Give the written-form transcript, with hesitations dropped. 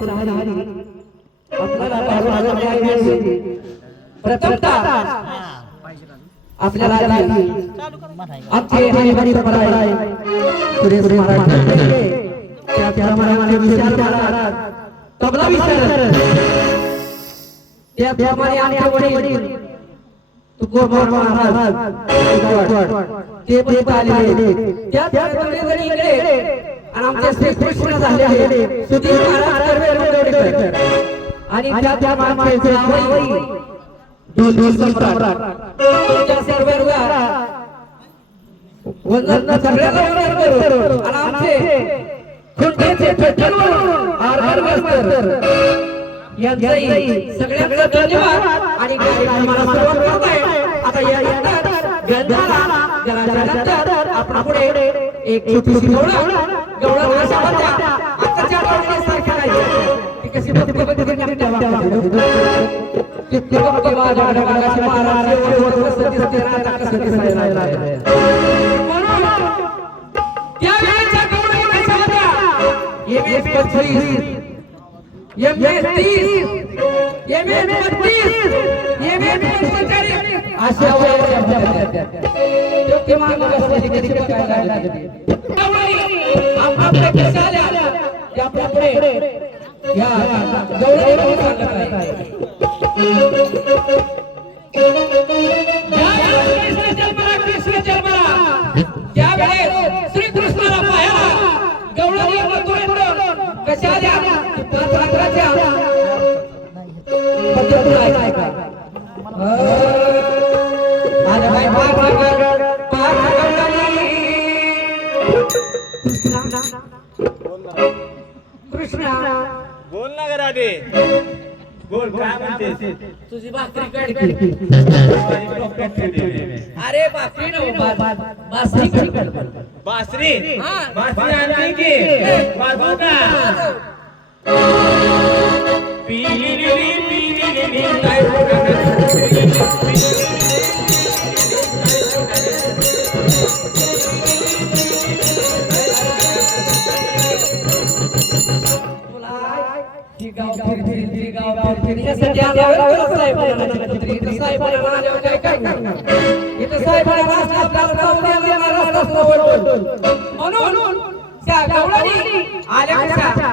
आपल्याला प्रथमतः आपल्याला आमचे हरिभक्त पराय सुरेश महाराज त्याप्रमाणे विचार महाराज तबला विचार त्याप्रमाणे आमचे वडील तुकोबा महाराज ते पण आलेले त्याप्रमाणे इकडे आणि आमचे श्री कृष्ण झाले सुधीर महाराज आणि त्या माणसाचे जावई दोन सम्राट तुमच्या सर्वांना वंदन सगळ्यांना वंदन करू आणि आमचे खुंटेचे पेट्रोल आर मास्टर यांचाही सगळ्यांचा धन्यवाद आणि कार्यक्रमाला सुरुवात करत आहे. आता या गंधाला आपण पुढे एक छोटीशी गवळा भाषा म्हणता आताच्या आठवणीसारखी नाही ती कशी बघते किती माझ्या गागाची महाराज कसं दिसते राजा कसं दिसायला त्या वेळेच्या गवळी कशा होत्या एमएस 25 एमएस 30 एमएस 35 एमएस 45 अशा वयाच्या तो किमान बसली कशी बघायला लागली आपल्या कशा आल्या त्या पुढे या गवळीवर सांगत आहे कृष्ण जन्मला त्यावेळेस श्री कृष्णाला पाहायला गवळीवर कशा आल्या पाच लाखाच्या पद्धत आहे का माझ्या बाई पाच कृष्णा बोल ना गराडे बोल काय म्हणतेस तुझी भाकरी काढ अरे भाकरी ना बासरी काढ बासरी बासरी आणली की वाजवू का पीली म्हणून त्या गवळणी आल्या कशा